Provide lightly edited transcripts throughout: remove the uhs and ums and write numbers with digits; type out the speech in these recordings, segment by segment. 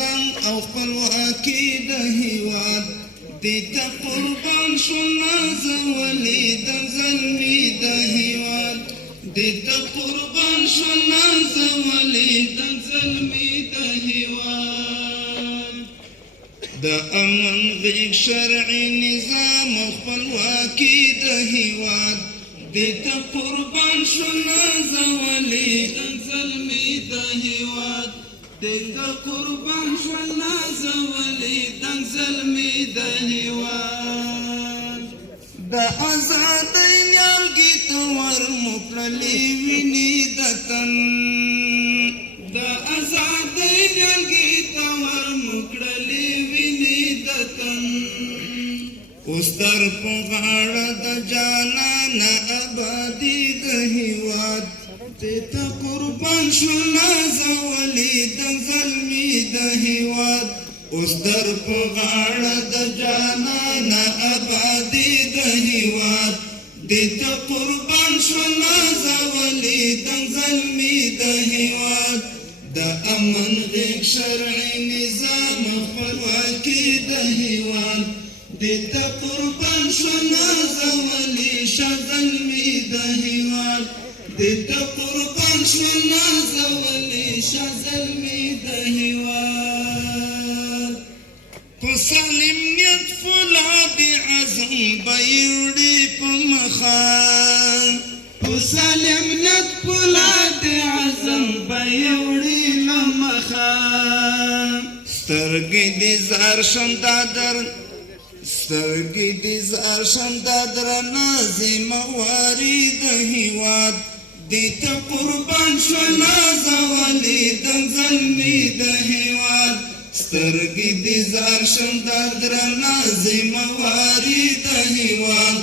نظام او خپلواکي د هیواد دې ته قربان شو نازولې د زلمي د هیواد دې ته قربان شو نازولې د زلمي د هیواد د امن غیږ شرعي نظام او خپلواکي د هیواد دې ته قربان شو نازولې د زلمي د هیواد دې ته قربان شو نازولې د زلمي د هیواد د آزادۍ نیالګي ته ورمکړلې وینې د تن د آزادۍ نیالګي ته ورمکړلې وینې د تن اوس در په غاړه د جانانه آبادي د هیواد دې ته قربان شو نازولې د زلمي د هیواد اوس در په غاړه د جانانه آبادي د هیواد دې ته قربان شو نازولې د زلمي د هیواد د امن غیږ شرعي نظام خپلواکي د هیواد دې ته قربان شو نازولې شه زلمي د هیواد دې ته قربان شو نازولې شه زلمي د هیواد په سالم نیت فولاد عزم به یوړي په مخه په سالم نیت فولاد عزم به یوړي په مخه سترګې دې زار شم دادر سترګې دې زار شم دادر نازمه واري د هیواد دې ته قربان شو نازولې د زلمي د هیواد سترګې دې زار شم دادر نازمه واري د هیواد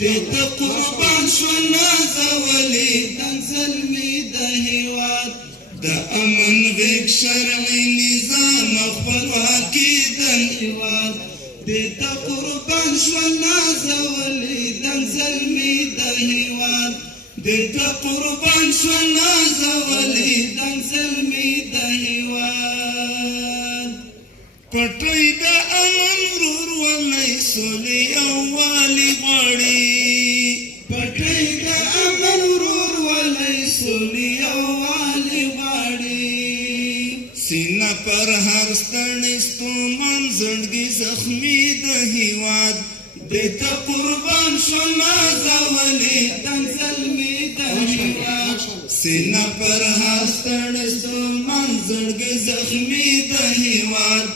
دې ته قربان شو نازولې د زلمي د هیواد د امن غیږ شرعي نظام خپلواکي د هیواد دې ته قربان شو نازولې د زلمي د هیواد دې ته قربان شو نازولې د زلمي د هیواد پټوي د امن ورورولۍ سولې یووالي غواړي پټوي د امن ورورولۍ سولې یووالي غواړي سینه پر هر ستړی ستومن زړګي زخمي د هیواد دې ته قربان شو نازولې د زلمي د هیواد سینه پر هر ستړی ستومن زړګي زخمي د هیواد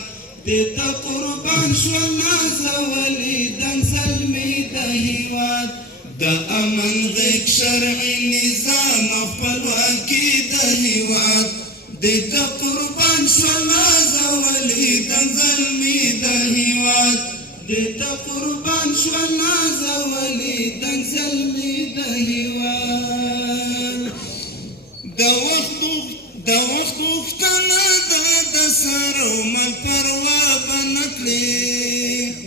دې ته قربان شو نازولې د زلمي د هیواد د امن غیږ شرعي نظام خپلواکي د هیواد دې ته قربان شو نازولې د زلمي د هیواد دې ته قربان شو نازولې د زلمي د هیواد د وخت غوښتنه ده د سر او مل پروا به نه کړې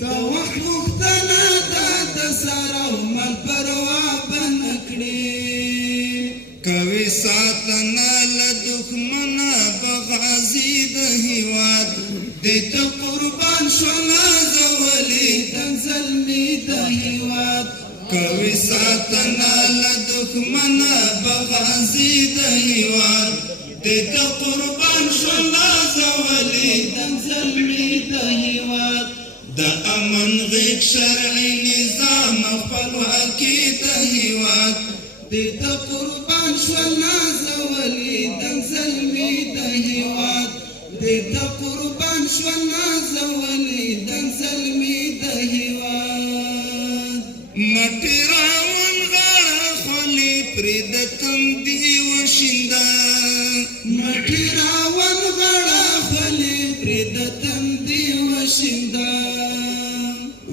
د وخت غوښتنه ده د سر او مل پروا به نه کړې کوي ساتنه له دښمنه به غازي د هیواد دې ته قربان شو نازولې د زلمي د هیواد کوي ساتنه له دښمنه به غازي د هیواد دې ته قربان شو نازولې د زلمي د هیواد د امن غیږ شرعي نظام خپلواکي د هیواد دې ته قربان شو نازولې د زلمي د هیواد دې ته قربان شو نازولې د زلمي د هیواد مټې راون غاړه خولې پرې د تندي وشینده مټې راون غاړه خولې پرې د تندي وشینده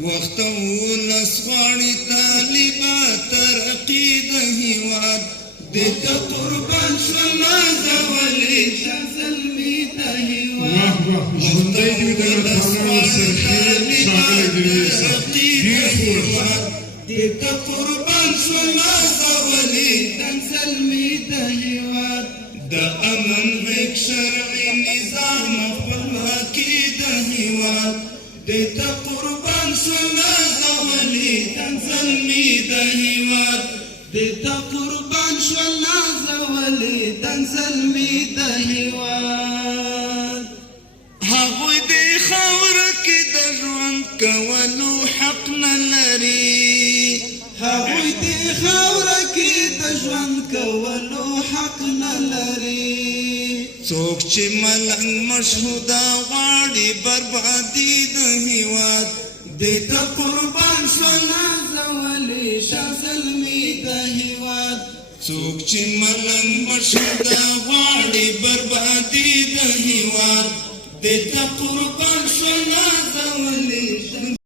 وخت ولس غواړي طالبه ترقي د هیواد دې ته قربان شو نازولې د زلمي د هیواد ژوندی دې وي د افغانانو سرخي ښاغلی درویش دې ته قربان شو نازولې د زلمي د هیواد د امن غیږ شرعي نظام خپلواکي دیتا قربان شونا زولی تنزلمی د هیواد دیتا قربان شونا زولی تنزلمی د هیواد هغوی دی خاوره کې د ژوند کولو حق نه لري هغوی دی خاوره کې د ژوند کولو حق نه لري څوک چې ملنګ مشهوده غواړي بربادي د هیواد دیتا قربان شونا زولی شاه زلمي د هیواد څوک چې ملنګ مشهوده غواړي بربادي د هیواد دیتا قربان شونا زولی